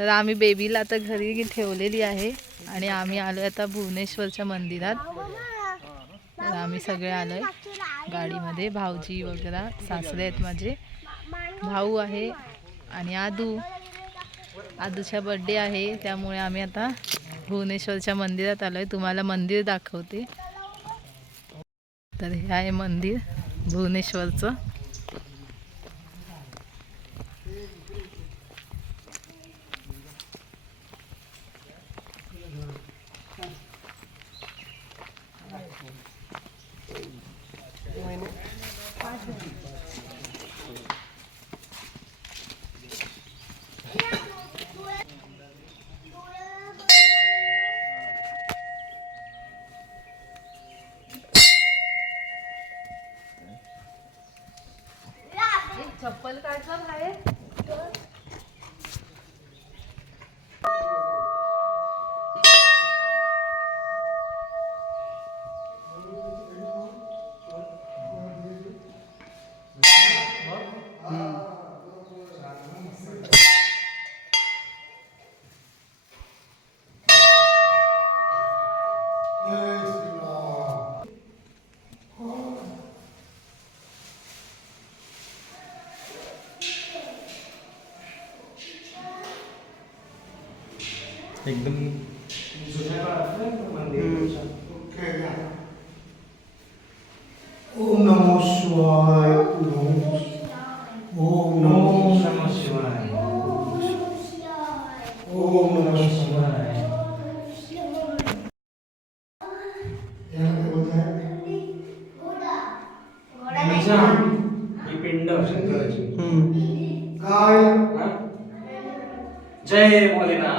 तर आम्ही बेबीला आता घरी ठेवलेली आहे आणि आम्ही आलो आता भुवनेश्वरच्या मंदिरात. तर आम्ही सगळे आलोय. गाडीमध्ये भाऊजी वगैरे सासरे आहेत माझे. भाऊ आहे आणि आदू. आदूचा बड्डे आहे त्यामुळे आम्ही आता भुवनेश्वरच्या मंदिरात आलोय. तुम्हाला मंदिर दाखवते. तर हे आहे मंदिर भुवनेश्वरचं. चप्पल काढणार बाहेर. एकदम ओम नमो शिवाय ओम नमो नमः शिवाय ओम नमो शिवाय यामध्ये बोलत आहे मजा ही पिंड शंकराची काय हा? जय भोलेनाथ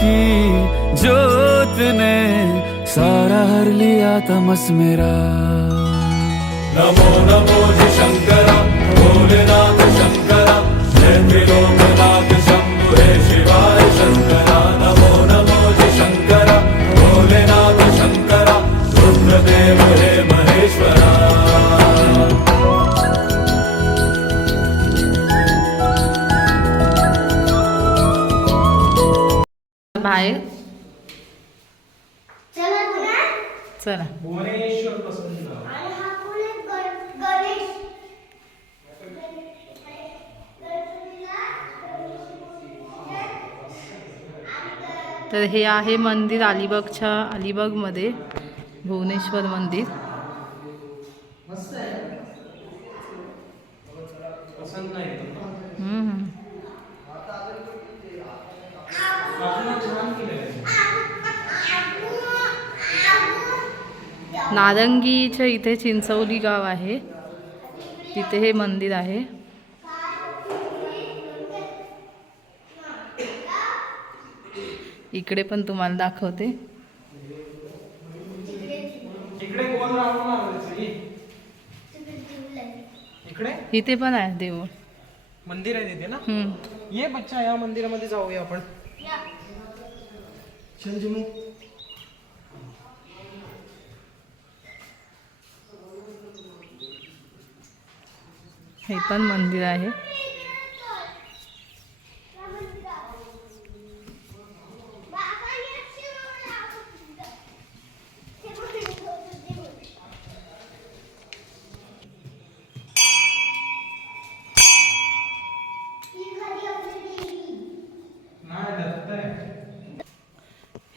की जोत ने सारा हर लिया तमस मेरा। नमो नमो जी शंकरा, भोलेनाथ शंकरा, जय त्रिलोकनाथ शंभु शिवाय। भुवनेश्वर पासून आणि हा आहे? ग- गणेश. तर हे आहे मंदिर अलिबागच्या अलिबागमध्ये भुवनेश्वर मंदिर. पसंत नाही हम्म. आपण छान केलंय नारंगीच्या इथे चिंचवली गाव आहे. तिथे हे मंदिर आहे. इकडे पण तुम्हाला दाखवते. इकडे कोण राहून मारायचं? इकडे? इथे पण आहे देऊळ. मंदिर आहे तिथे ना? हम्म. ये बच्चा या मंदिरामध्ये जाऊया आपण. चल हे पण मंदिर आहे.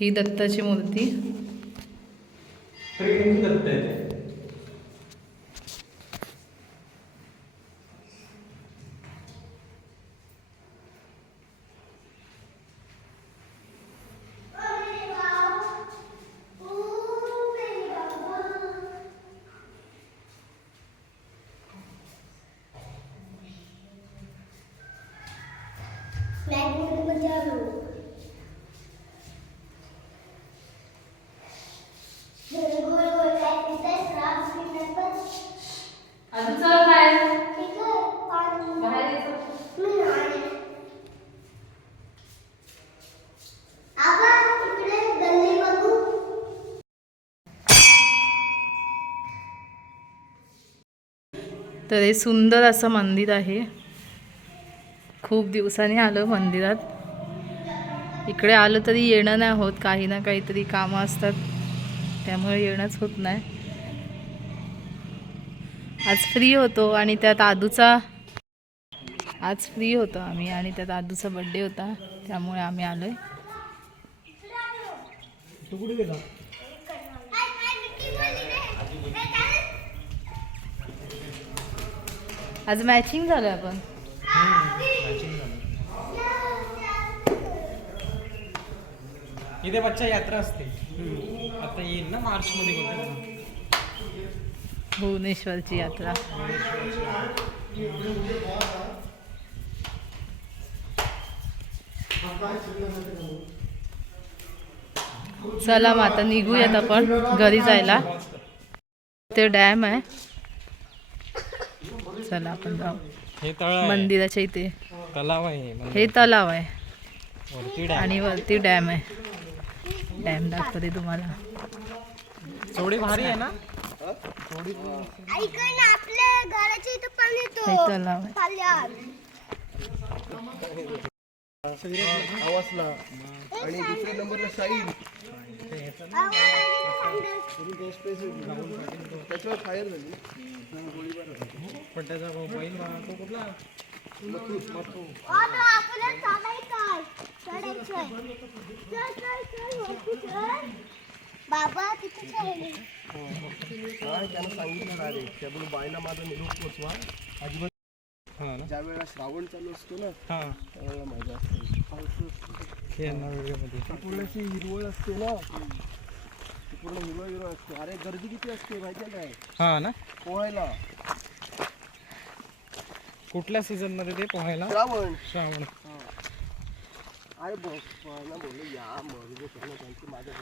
ही दत्ताची मूर्ती. दत्त आहे. आलो गोल गोल काय दिसतंय अजून चल बाहेर ठीक आहे पाणी बाहेर मी नाही गल्ली बघू तर हे सुंदर असं मंदिर आहे. खूप दिवसांनी आलं मंदिरात. इकडे आलं तरी येणं नाही होत काही ना काहीतरी कामं असतात. त्यामुळे येणंच होत नाही. आज फ्री होतो आणि त्यात आदूचा आज फ्री होतो आम्ही आणि त्यात आदूचा बड्डे होता त्यामुळे आम्ही काय काय आज मॅचिंग झालं आपण. इथे बच्चा यात्रा असते. आता येईल ना मार्च मध्ये भुवनेश्वरची यात्रा. चला मग आता निघूयात आपण घरी जायला. ते डॅम आहे. चला आपण जाऊ. मंदिराच्या इथे. तलाव आहे हे तलाव आहे. आणि वरती डॅम आहे. डॅम दाखवते तुम्हाला. थोडी भारी आहे ना? पाणी हे येतो तलाव आहे. पाल्यात आवासला आणि दुसऱ्या नंबरला शाहीर त्याच्यावर फायर झाली. पण त्याचा तो कुठला? बाबा तिथे सांगितलं ना रे त्यामुळे बायला माझा निरोप पोचवा. अजिबात हा ना? ज्या वेळेला श्रावण चालू असतो ना हा. त्यावेळेला माझ्या असते. ना व्हिडिओमध्ये पूर्ण अशी हिरवळ असते ना. ती पूर्ण हिरवळ हिरवळ असते. अरे गर्दी किती असते माहिती काय? हा ना? पोहायला. कुठल्या सीझनमध्ये ते पोहायला? श्रावण. श्रावण. अरे बोललो या मरू त्यानं त्यांची माझ्या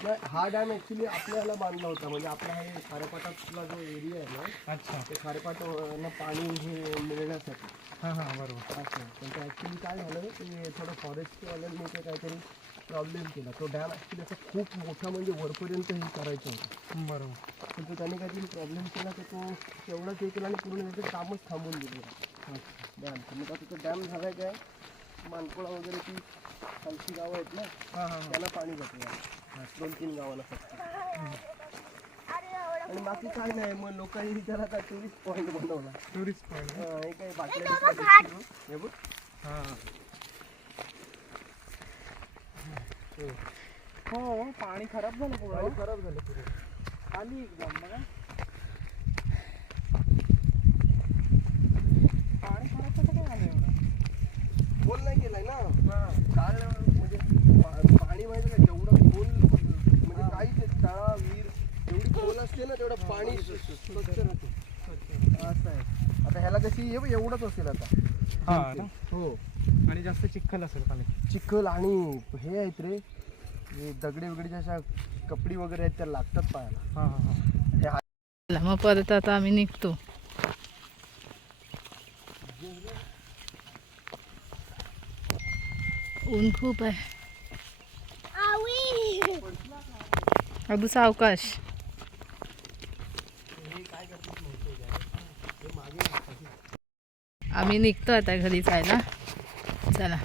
नाही हा डॅम ॲक्च्युली आपल्याला बांधला होता. म्हणजे आपला हे खारेपाटातला जो एरिया आहे ना अच्छा. ते खारेपाटानं पाणी हे मिळण्यासाठी. हा हा बरोबर. असं. पण ते ॲक्च्युली काय झालं ते थोडं फॉरेस्टवाल्यांनी ते काहीतरी प्रॉब्लेम केला. तो डॅम ॲक्च्युली असं खूप मोठा म्हणजे वरपर्यंत हे करायचं होतं. बरोबर. पण तो त्याने काहीतरी प्रॉब्लेम केला तर तो तेवढाच हे केला आणि पूर्ण त्याचं कामच थांबून दिलं डॅम मग आता तो डॅम झालाय काय? मानकोळा वगैरे ती खालची गावं आहेत ना? हा हा त्याला पाणी जातं. दोन तीन गावाला फक्त. आणि बाकी काय नाही मग लोकांनी त्याला आता टुरिस्ट पॉईंट बनवला. टुरिस्ट पॉईंट हा, हे काय बाटल्या बघ. हे बघ. हा. हो पाणी खराब झालं पूर्ण खराब झालं पुढे. खाली एकदम बघा पाणी खराब कसं काय आलं एवढं? खोल नाही केलाय ना. काळ म्हणजे पाणी माहिती का जेवढं खोल म्हणजे काहीच नाही. तळा विहीर एवढी खोल असते ना तेवढं पाणी स्वच्छ राहते. असं आहे. आता ह्याला कशी एवढंच असेल आता. हा हो. आणि जास्त चिखल असेल खाली चिखल आणि हे आहेत रे हे दगडे वगैरे अशा कपडी वगैरे आहेत त्या लागतात पायाला हा हा हा. मग परत आता आम्ही निघतो. ऊन खूप आहे. आवी अगदीचा अवकाश आम्ही निघतो आता घरी जायला. चला